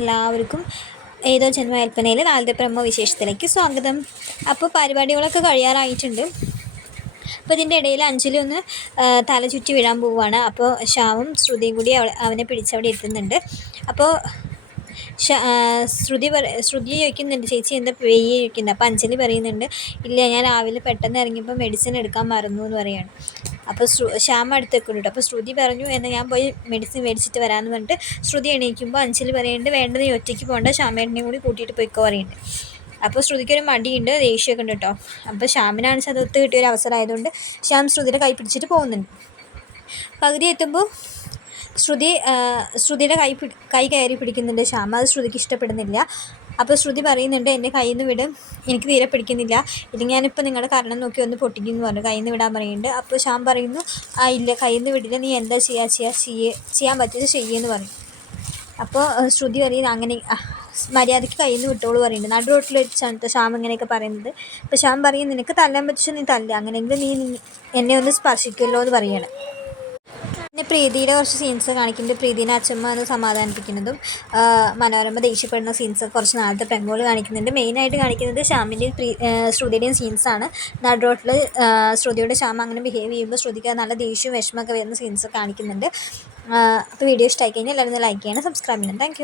എല്ലാവർക്കും ഏതോ ജന്മകൽപ്പനയിലെ നാളത്തെ പ്രമോ വിശേഷത്തിലേക്ക് സ്വാഗതം. അപ്പോൾ പരിപാടികളൊക്കെ കഴിയാറായിട്ടുണ്ട്. അപ്പോൾ ഇതിൻ്റെ ഇടയിൽ അഞ്ജലി ഒന്ന് തല ചുറ്റി വീഴാൻ പോവുകയാണ്. അപ്പോൾ ശ്യാമും ശ്രുതിയും കൂടി അവനെ പിടിച്ചവിടെ എത്തുന്നുണ്ട്. അപ്പോൾ ശ്രുതി ചോദിക്കുന്നുണ്ട്, ചേച്ചി എന്താ വെയ്യ ചോദിക്കുന്നുണ്ട്. അപ്പോൾ അഞ്ജലി പറയുന്നുണ്ട്, ഇല്ല ഞാൻ രാവിലെ പെട്ടെന്ന് ഇറങ്ങിയപ്പോൾ മെഡിസിൻ എടുക്കാൻ മറന്നു എന്ന് പറയുകയാണ്. അപ്പോൾ ശ്യാം അടുത്ത് വെക്കുന്നുണ്ട്. അപ്പോൾ ശ്രുതി പറഞ്ഞു, എന്നാൽ ഞാൻ പോയി മെഡിസിൻ മേടിച്ചിട്ട് വരാമെന്ന് പറഞ്ഞിട്ട് ശ്രുതി എണീക്കുമ്പോൾ അഞ്ജലി പറയുന്നുണ്ട്, വേണ്ട നീ ഒറ്റയ്ക്ക് പോകണ്ട, ശ്യാമേട്ടനെയും കൂടി കൂട്ടിയിട്ട് പോയിക്കോ പറയുന്നുണ്ട്. അപ്പോൾ ശ്രുതിക്കൊരു മടിയുണ്ട്, ദേഷ്യമൊക്കെ ഉണ്ട് കേട്ടോ. അപ്പോൾ ശ്യാമിനാണ് ചതത്ത് കിട്ടിയൊരു അവസരമായതുകൊണ്ട് ശ്യാം ശ്രുതിയുടെ കൈ പിടിച്ചിട്ട് പോകുന്നുണ്ട്. പകുതി എത്തുമ്പോൾ ശ്രുതിയുടെ കൈ കയറി പിടിക്കുന്നുണ്ട് ശ്യാം. അത് ശ്രുതിക്ക് ഇഷ്ടപ്പെടുന്നില്ല. അപ്പോൾ ശ്രുതി പറയുന്നുണ്ട്, എൻ്റെ കയ്യിൽ നിന്ന് വിടും, എനിക്ക് തീരെ പിടിക്കുന്നില്ല, ഇത് ഞാനിപ്പോൾ നിങ്ങളുടെ കാരണം നോക്കി ഒന്ന് പൊട്ടിക്കുമെന്ന് പറഞ്ഞു കയ്യിൽ നിന്ന് വിടാൻ പറയുന്നുണ്ട്. അപ്പോൾ ശ്യാം പറയുന്നു, ഇല്ല കയ്യിൽ നിന്ന് വിടില്ല, നീ എന്താ ചെയ്യാൻ പറ്റിയത് ചെയ്യുമെന്ന് പറയും. അപ്പോൾ ശ്രുതി പറയുന്നത്, അങ്ങനെ മര്യാദയ്ക്ക് കയ്യിൽ നിന്ന് വിട്ടോളൂ പറയുന്നുണ്ട്. നടു റോട്ടിൽ വെച്ചാണ് ശ്യാം ഇങ്ങനെയൊക്കെ പറയുന്നത്. അപ്പോൾ ശ്യാം പറയും, നിനക്ക് തല്ലാൻ പറ്റിച്ചു നീ തല്ല, അങ്ങനെയെങ്കിലും നീ എന്നെ ഒന്ന് സ്പർശിക്കുമല്ലോ എന്ന് പറയുകയാണ്. പിന്നെ പ്രീതിയുടെ കുറച്ച് സീൻസ് കാണിക്കുന്നുണ്ട്. പ്രീതിനെ അച്ഛമ്മ എന്ന് സമാധാനിപ്പിക്കുന്നതും മനോരമ ദേഷ്യപ്പെടുന്ന സീൻസ് കുറച്ച് നാളത്തെ പ്രമോൾ കാണിക്കുന്നുണ്ട്. മെയിനായിട്ട് കാണിക്കുന്നത് ശ്യാമിൻ്റെയും ശ്രുതിയുടെയും സീൻസാണ്. നടു റോട്ടിൽ ശ്രുതിയുടെ ശ്യാം അങ്ങനെ ബിഹേവ് ചെയ്യുമ്പോൾ ശ്രുതിക്ക് നല്ല ദേഷ്യവും വിഷമമൊക്കെ വരുന്ന സീൻസ് കാണിക്കുന്നുണ്ട്. അപ്പോൾ വീഡിയോ ഇഷ്ടമായി കഴിഞ്ഞാൽ എല്ലാവരും ലൈക്ക് ചെയ്യണം, സബ്സ്ക്രൈബ് ചെയ്യണം. താങ്ക്